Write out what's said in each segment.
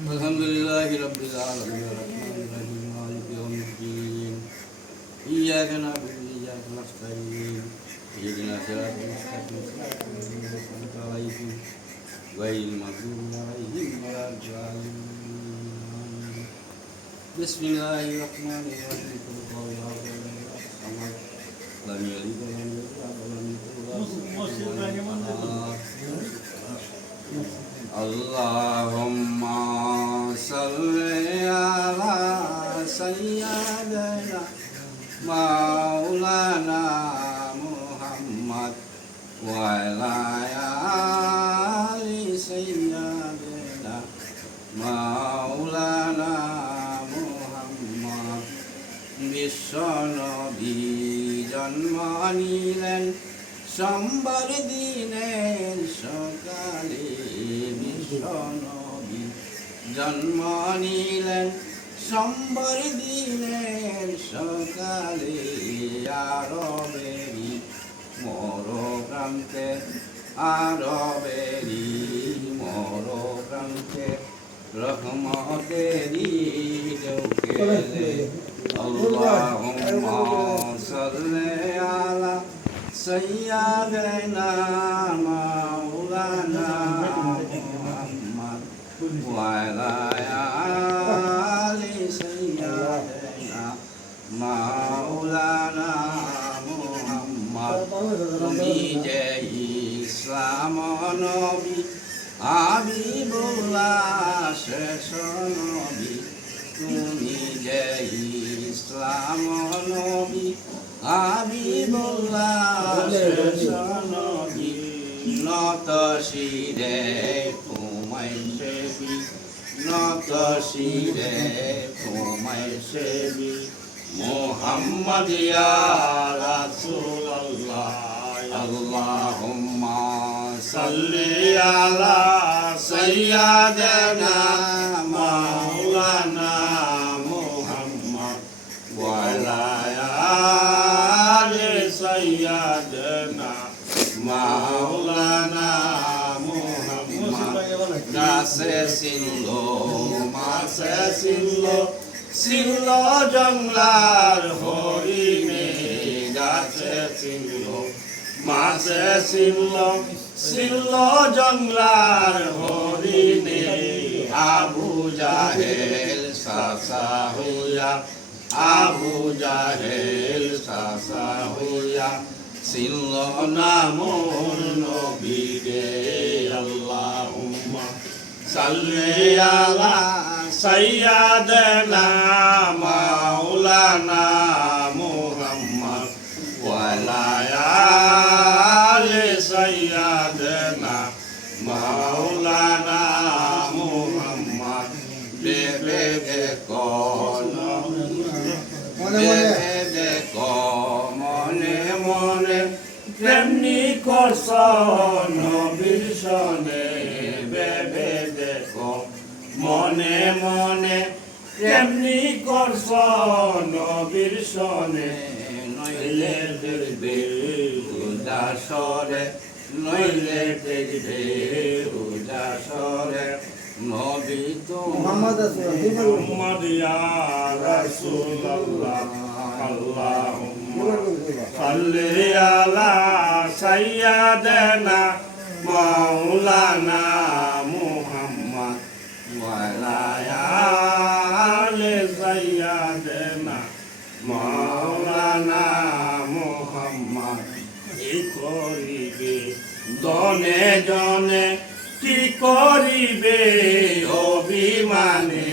Alhamdulillahi Rabbil Alamin Ar-Rahmanir Rahim Maliki Yawmiddin Iyyaka na'budu wa iyyaka nasta'in Ihdinas siratal mustaqim siratal ladzina an'amta 'alaihim ghairil maghdubi 'alaihim waladdallin Bismillahirrahmanirrahim Qul huwallahu ahad lam yalid wa lam yulad wa lam yakul lahu kufuwan ahad Allahumma salli ala sayyidina maulana Muhammad wa ala ali sayyidina maulana Muhammad বিশ্বনবী জন্ম নিলেন সোমবার দিনের সকালে বিশ্বনবী জন্ম নিলেন সোমবার দিনের সকালে আরবেরি মরক্রান্তে আরবেরি মরক্রান্তে রহমতেরি ঢুকেলে আল্লাহুম্মা সাল্লি আলা সাইয়্যিদিনা মাওলানা মুহাম্মদ ওয়া আলা আলি সাইয়্যিদিনা মাওলানা মুহাম্মদ তুমি যে ইসলাম নবী হাবিবুল্লাহ শেষ নবী তুমি যে ইসলাম নবী হাবিবুল্লাহ শেষ নবী নত শিরে তোমায় সেবি নত শিরে তোমায় সেবি মুহাম্মদ ইয়া রাসূলুল্লাহ আল্লাহুম্মা সাল্লি আলা সাইয়্যিদিনা মাওলানা মুহাম্মদ ওয়া আলা আলি সাইয়্যিদিনা মাওলানা মুহাম্মদ গাছে ছিল মাছে ছিল জঙ্গলার হরিণে গাছে ছিল মাছে ছিল জঙ্গলার হরিণে আবু জাহেল সাসা হইয়া আবু জাহেল সাসা হইয়া ছিল না মোর নবীরে আল্লাহুম্মা সাল্লি আলা সাইয়্যিদিনা মাওলানা মুহাম্মদ ওয়া আলা আলি সাইয়্যিদিনা মাওলানা মুহাম্মদ বেবে মনে মনে প্রেমনি করছ নবীর সনে বেবে দেখো মনে মনে প্রেমনি করছ নবীর সনে নইলে দেখবে উদাসরে নইলে দেখবে উদাসরে নবী তো মুহাম্মদ ইয়া রাসূলুল্লাহ আল্লাহুম্মা সাল্লি আলা সাইয়্যিদিনা মাওলানা মুহাম্মদ ওয়া আলা আলি সাইয়্যিদিনা মাওলানা মুহাম্মদ কি করিবে দনে জনে কি করিবে অভিমানে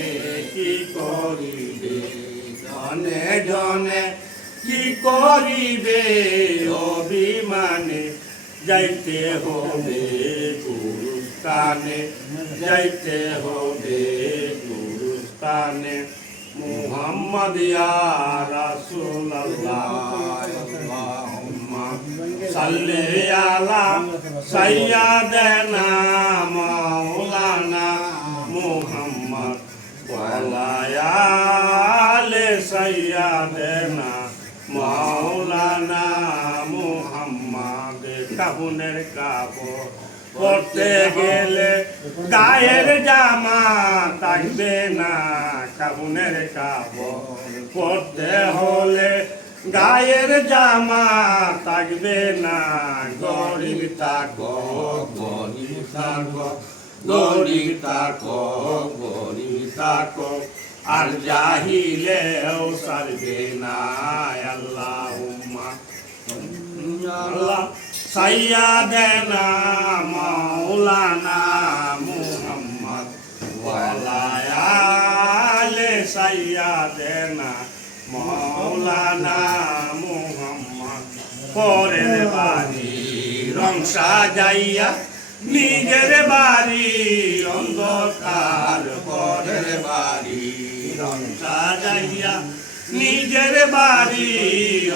কি করিবে জনে জনে কি করিবে অভিমানে যাইতে হবে গুরুস্থানে যাইতে হবে গুরুস্থানে মুহাম্মদ ইয়া রাসূলুল্লাহ আল্লাহুম্মা সাল্লি আলা সাইয়্যিদিনা মাওলানা মুহাম্মদ ওয়া আলা আলি সাইয়্যিদিনা মাওলানা মুহাম্মদ কাফনের কাপড় করতে গেলে গায়ের জামা থাকবে না কাবুনের কাপড় পরতে হলে গায়ের জামা থাকবে না গরিব থাকো গরিব থাকো গরিব থাকো গরিব থাকো আর জাহিলেও সারবে না আল্লাহুম্মা আল্লাহ সাইয়্যিদানা মাওলানা মুহাম্মদ ওয়া আলে সাইয়্যিদানা মাওলানা মুহাম্মদ পরের বাড়ি রং সাজাইয়া নিজের বাড়ি অন্ধকার পরের বাড়ি রং সাজাইয়া নিজের বাড়ি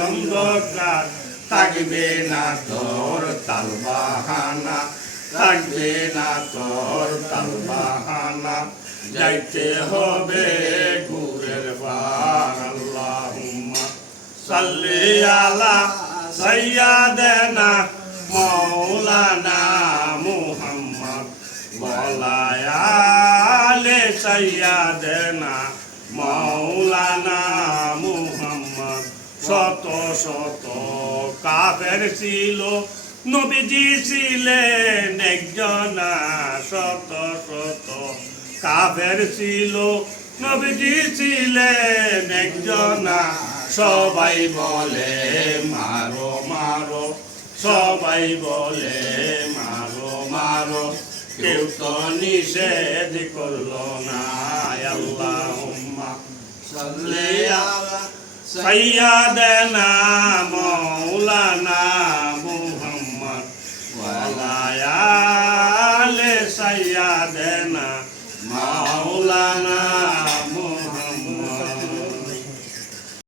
অন্ধকার থাকবে না তোর তালবাহানা থাকবে না তোর তালবাহানা যাইতে হবে গুরের বার আল্লাহুম্মা সাল্লি আলা সাইয়্যিদানা মাওলানা মুহাম্মদ ওয়া আলে সাইয়্যিদানা মাওলানা মুহাম্মদ শত শত কাফের ছিল নবীজি ছিলেন একজন শত শত কাফের ছিল নবীজি ছিলেন একজন সবাই বলে মারো মারো সবাই বলে মারো মারো কেউ তো নিষেধ করলো না আল্লাহুম্মা সাল্লি আলা সাইয়্যিদানা মাওলানা মুহাম্মদ ওয়া আলে সাইয়্যিদানা মাওলানা